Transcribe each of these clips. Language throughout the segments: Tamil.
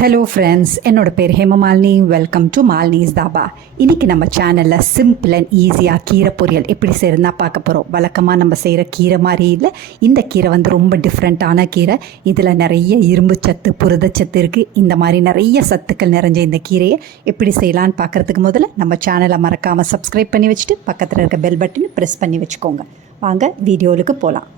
ஹலோ ஃப்ரெண்ட்ஸ் என்னோட பேர் ஹேமமாலினி வெல்கம் டு மாலினிஸ் தாபா. இன்றைக்கி நம்ம சேனலில் சிம்பிள் அண்ட் ஈஸியாக கீரை பொரியல் எப்படி செய்யறதுனா பார்க்க போகிறோம் வழக்கமாக நம்ம செய்கிற கீரை மாதிரி இல்லை இந்த கீரை வந்து ரொம்ப டிஃப்ரெண்ட்டான கீரை. இதில் நிறைய இரும்பு சத்து புரதச்சத்து இருக்குது இந்த மாதிரி நிறைய சத்துக்கள் நிறைஞ்ச இந்த கீரையை எப்படி செய்யலான்னு பார்க்குறதுக்கு முதல்ல நம்ம சேனலை மறக்காமல் சப்ஸ்கிரைப் பண்ணி வச்சுட்டு பக்கத்தில் இருக்க பெல் பட்டன் ப்ரெஸ் பண்ணி வச்சுக்கோங்க. வாங்க வீடியோவுக்கு போகலாம்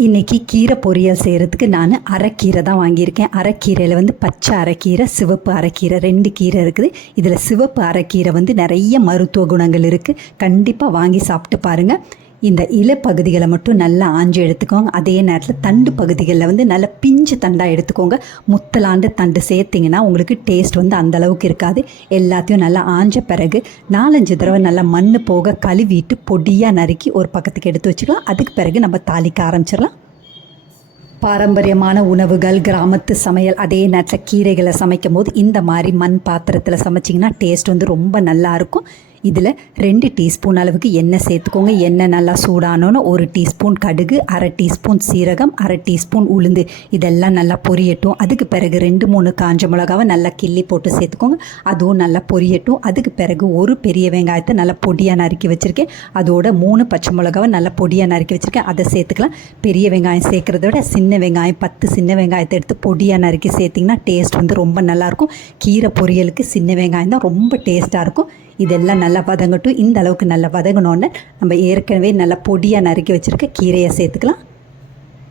இன்றைக்கி கீரை பொரியல் செய்கிறதுக்கு நான் அரைக்கீரை தான் வாங்கியிருக்கேன். அரைக்கீரையில் வந்து பச்சை அரைக்கீரை சிவப்பு அரைக்கீரை ரெண்டு கீரை இருக்குது. இதில் சிவப்பு அரைக்கீரை வந்து நிறைய மருத்துவ குணங்கள் இருக்குது கண்டிப்பாக வாங்கி சாப்பிட்டு பாருங்கள் இந்த இலைப்பகுதிகளை மட்டும் நல்லா ஆஞ்சு எடுத்துக்கோங்க. அதே நேரத்தில் தண்டு பகுதிகளில் வந்து நல்லா பிஞ்சு தண்டாக எடுத்துக்கோங்க. முத்தலாண்டு தண்டு சேர்த்திங்கன்னா உங்களுக்கு டேஸ்ட் வந்து அந்த அளவுக்கு இருக்காது. எல்லாத்தையும் நல்லா ஆஞ்ச பிறகு நாலஞ்சு தடவை நல்லா மண் போக கழுவிட்டு பொடியாக நறுக்கி ஒரு பக்கத்துக்கு எடுத்து வச்சுக்கலாம். அதுக்கு பிறகு நம்ம தாளிக்க ஆரம்பிச்சிடலாம். பாரம்பரியமான உணவுகள் கிராமத்து சமையல் அதே நேரத்தில் கீரைகளை சமைக்கும் போது இந்த மாதிரி மண் பாத்திரத்தில் சமைச்சிங்கன்னா டேஸ்ட் வந்து ரொம்ப நல்லாயிருக்கும் இதில் ரெண்டு டீஸ்பூன் அளவுக்கு எண்ணெய் சேர்த்துக்கோங்க. எண்ணெய் நல்லா சூடானோன்னு ஒரு டீஸ்பூன் கடுகு அரை டீஸ்பூன் சீரகம் அரை டீஸ்பூன் உளுந்து. இதெல்லாம் நல்லா பொரியட்டும். அதுக்கு பிறகு ரெண்டு மூணு காஞ்ச மிளகாவை நல்லா கிள்ளி போட்டு சேர்த்துக்கோங்க. அதுவும் நல்லா பொரியட்டும். அதுக்கு பிறகு ஒரு பெரிய வெங்காயத்தை நல்லா பொடியாக நறுக்கி வச்சுருக்கேன். அதோட மூணு பச்சை மிளகாவை நல்லா பொடியாக நறுக்கி வச்சுருக்கேன். அதை சேர்த்துக்கலாம். பெரிய வெங்காயம் சேர்க்குறத விட சின்ன வெங்காயம் பத்து சின்ன வெங்காயத்தை எடுத்து பொடியாக நறுக்கி சேர்த்திங்கன்னா டேஸ்ட் வந்து ரொம்ப நல்லாயிருக்கும் கீரை பொரியலுக்கு சின்ன வெங்காயம் தான் ரொம்ப டேஸ்ட்டாக இருக்கும். இதெல்லாம் நல்லா வதங்கட்டும். இந்த அளவுக்கு நல்லா வதங்கினோன்னே நம்ம ஏற்கனவே நல்லா பொடியாக நறுக்கி வச்சுருக்க கீரையை சேர்த்துக்கலாம்.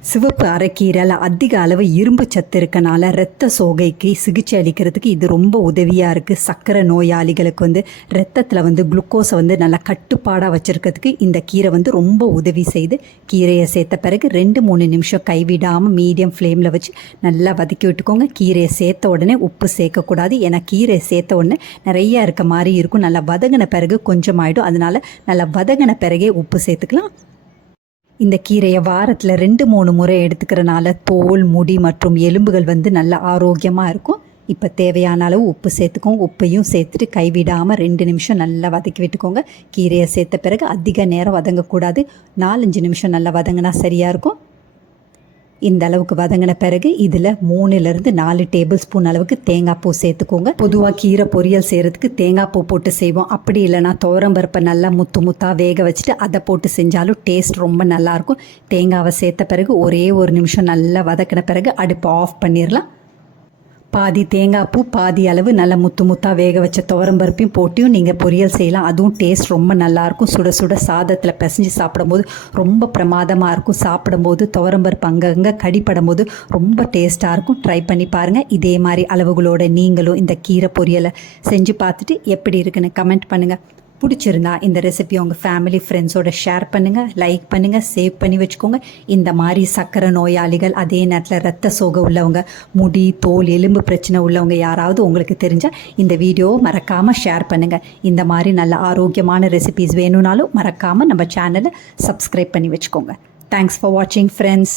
சிவப்பு அரைக்கீரையில் அதிக அளவு இரும்பு சத்து இருக்கனால ரத்த சோகைக்கு சிகிச்சை அளிக்கிறதுக்கு இது ரொம்ப உதவியாக இருக்குது சர்க்கரை நோயாளிகளுக்கு வந்து ரத்தத்தில் வந்து குளுக்கோஸை வந்து நல்லா கட்டுப்பாடாக வச்சுருக்கிறதுக்கு இந்த கீரை வந்து ரொம்ப உதவி செய்து கீரையை சேர்த்த பிறகு ரெண்டு மூணு நிமிஷம் கைவிடாமல் மீடியம் ஃப்ளேமில் வச்சு நல்லா வதக்கி விட்டுக்கோங்க. கீரையை சேர்த்த உடனே உப்பு சேர்க்கக்கூடாது. ஏன்னா கீரையை சேர்த்த உடனே நிறைய இருக்க மாதிரி இருக்கும். நல்லா வதங்கின பிறகு கொஞ்சமாயிடும். அதனால் நல்லா வதங்கின பிறகே உப்பு சேர்த்துக்கலாம். இந்த கீரையை வாரத்தில் ரெண்டு மூணு முறை எடுத்துக்கிறனால தோல் முடி மற்றும் எலும்புகள் வந்து நல்ல ஆரோக்கியமாக இருக்கும். இப்போ தேவையான அளவு உப்பு சேர்த்துக்கோங்க. உப்பையும் சேர்த்துட்டு கைவிடாமல் ரெண்டு நிமிஷம் நல்லா வதக்கி விட்டுக்கோங்க. கீரையை சேர்த்த பிறகு அதிக நேரம் வதங்கக்கூடாது. நாலஞ்சு நிமிஷம் நல்லா வதங்கினா சரியாக இருக்கும். இந்த அளவுக்கு வதங்கின பிறகு இதில் மூணுலேருந்து நாலு டேபிள் ஸ்பூன் அளவுக்கு தேங்காய் பூ சேர்த்துக்கோங்க. பொதுவாக கீரை பொரியல் செய்கிறதுக்கு தேங்காய் பூ போட்டு செய்வோம். அப்படி இல்லைனா துவரம்பருப்பை நல்லா முத்து முத்தாக வேக வச்சுட்டு அதை போட்டு செஞ்சாலும் டேஸ்ட் ரொம்ப நல்லாயிருக்கும் தேங்காவை சேர்த்த பிறகு ஒரே ஒரு நிமிஷம் நல்லா வதக்கின பிறகு அடுப்பை ஆஃப் பண்ணிடலாம் பாதி தேங்காய் பூ பாதி அளவு நல்ல முத்து முத்தாக வேக வச்ச துவரம்பருப்பையும் போட்டியும் நீங்கள் பொரியல் செய்யலாம். அதுவும் டேஸ்ட் ரொம்ப நல்லாயிருக்கும் சுட சுட சாதத்தில் பிசைஞ்சு சாப்பிடும்போது ரொம்ப பிரமாதமாக இருக்கும். சாப்பிடும்போது துவரம்பருப்பு அங்கங்கே கடிப்படும் போது ரொம்ப டேஸ்ட்டாக இருக்கும். ட்ரை பண்ணி பாருங்கள் இதே மாதிரி அளவுகளோட நீங்களும் இந்த கீரை பொரியலை செஞ்சு பார்த்துட்டு எப்படி இருக்குன்னு கமெண்ட் பண்ணுங்கள் பிடிச்சிருந்தா இந்த ரெசிபி உங்கள் ஃபேமிலி ஃப்ரெண்ட்ஸோட ஷேர் பண்ணுங்கள் லைக் பண்ணுங்கள் சேவ் பண்ணி வச்சுக்கோங்க. இந்த மாதிரி சக்கரை நோயாளிகள் அதே நேரத்தில் ரத்த சோகை உள்ளவங்க முடி தோல் எலும்பு பிரச்சனை உள்ளவங்க யாராவது உங்களுக்கு தெரிஞ்சால் இந்த வீடியோவை மறக்காமல் ஷேர் பண்ணுங்கள் இந்த மாதிரி நல்ல ஆரோக்கியமான ரெசிபிஸ் வேணும்னாலும் மறக்காமல் நம்ம சேனலை சப்ஸ்கிரைப் பண்ணி வச்சுக்கோங்க. தேங்க்ஸ் ஃபார் வாட்சிங் ஃப்ரெண்ட்ஸ்